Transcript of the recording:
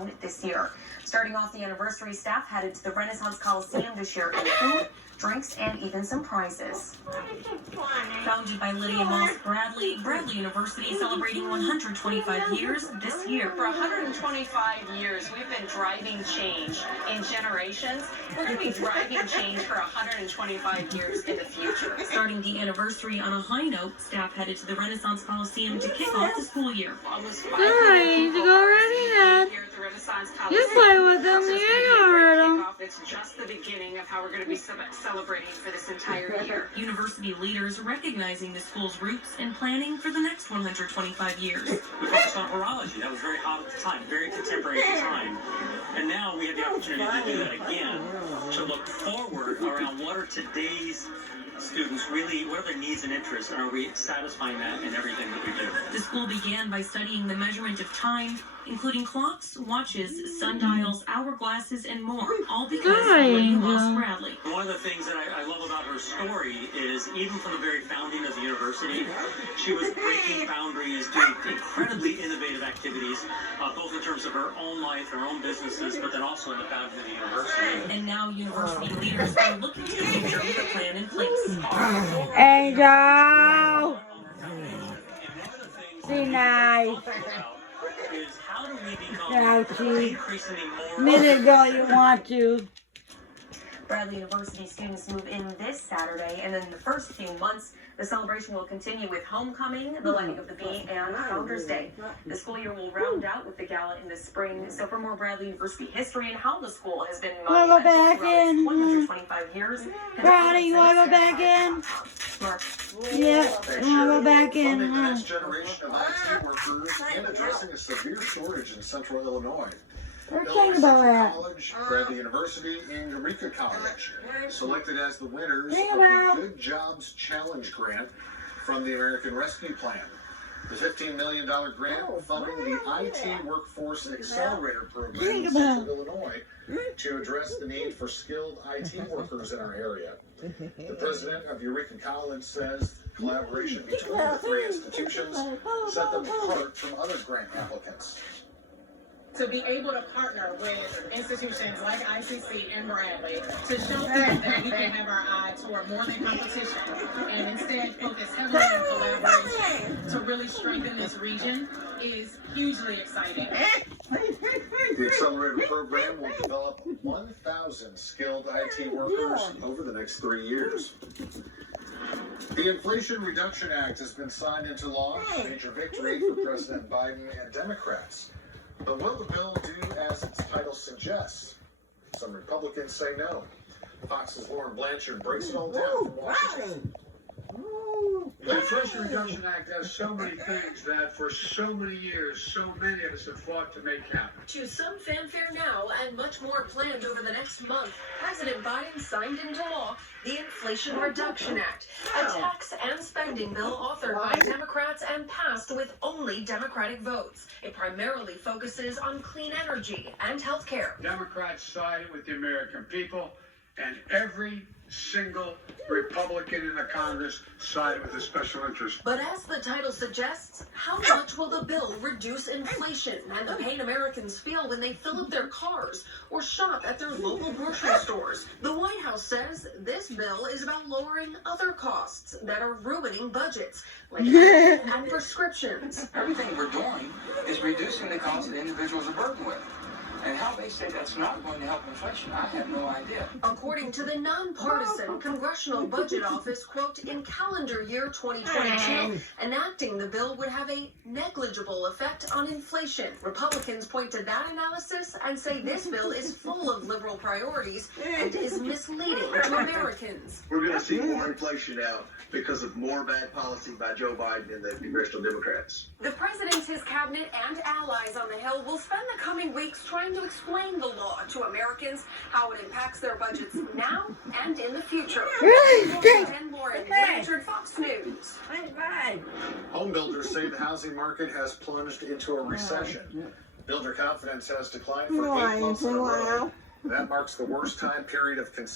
known this year. Starting off the anniversary, staff headed to the Renaissance Coliseum to share in food, drinks, and even some prizes. Founded by Lydia Moss Bradley, Bradley University is celebrating 125 years this year. For 125 years, we've been driving change in generations. We're going to be driving change for 125 years in the future. Starting the anniversary on a high note, staff headed to the Renaissance Coliseum to kick off the school year. Almost Alright, go right ahead. here at the Renaissance You Coliseum. play with them, you heard them. It's just the beginning of how we're going to be celebrating for this entire year. University leaders recognizing the school's roots and planning for the next 125 years. We focused on horology. That was very hot at the time, very contemporary at the time. And now we have the opportunity to do that again, to look forward around what are today's students really, what are their needs and interests, and are we satisfying that in everything that we do? The school began by studying the measurement of time, including clocks, watches, sundials, hourglasses, and more, all because of Lydia Moss Bradley. One of the things that I love about her story is even from the very founding of the university, she was breaking boundaries, doing incredibly innovative activities, both in terms of her own life, her own businesses, but then also in the founding of the university. And now university leaders are looking to the future with a plan in place. Angel! Be nice. Is how do we become Grouchy. increasingly more Minute ago you want to. Bradley University students move in this Saturday, and then in the first few months, the celebration will continue with homecoming, the lighting of the bee, and Founders Day. The school year will round out with the gala in the spring. So for more Bradley University history and how the school has been Wanna go back in? 125 years. Brownie, you wanna go back in? Mark. Yep, you wanna go back in? Funding the next generation of IT workers and addressing a severe shortage in central Illinois. We're Illinois talking about Central that. College, Bradley University, and Eureka College selected as the winners of Think the about- Good Jobs Challenge Grant from the American Rescue Plan. The $15 million grant funding the IT Workforce Accelerator Program Think in about- central Illinois to address the need for skilled IT workers in our area. The president of Eureka College says collaboration between the three institutions set them apart from other grant applicants. To be able to partner with institutions like ICC and Bradley to show them that we can have our eye toward more than competition and instead focus heavily on collaboration to really strengthen this region is hugely exciting. The Accelerator program will develop 1,000 skilled IT workers over the next 3 years. The Inflation Reduction Act has been signed into law, a major victory for President Biden and Democrats. But will the bill do as its title suggests? Some Republicans say no. Fox's Lauren Blanchard breaks it all down from Washington. The Inflation Reduction Act has so many things that for so many years, so many of us have fought to make happen. To some fanfare now and much more planned over the next month, President Biden signed into law the Inflation Reduction Act, a tax and spending bill authored by Democrats and passed with only Democratic votes. It primarily focuses on clean energy and health care. Democrats sided with the American people, and every single Republican in the Congress sided with the special interest. But as the title suggests, how much will the bill reduce inflation and the pain Americans feel when they fill up their cars or shop at their local grocery stores? The White House says this bill is about lowering other costs that are ruining budgets, like health and prescriptions. Everything we're doing is reducing the cost that individuals are burdened with. And how they say that's not going to help inflation, I have no idea. According to the nonpartisan Congressional Budget Office, quote, in calendar year 2022, enacting the bill would have a negligible effect on inflation. Republicans point to that analysis and say this bill is full of liberal priorities and is misleading to Americans. We're going to see more inflation now because of more bad policy by Joe Biden and the congressional Democrats. The president, his cabinet, and allies on the Hill will spend the coming weeks trying to explain the law to Americans, how it impacts their budgets now and in the future. And Lauren Blanchard, Fox News. Home builders say the housing market has plunged into a recession. Builder confidence has declined for 8 months in a row. That marks the worst time period of consecutive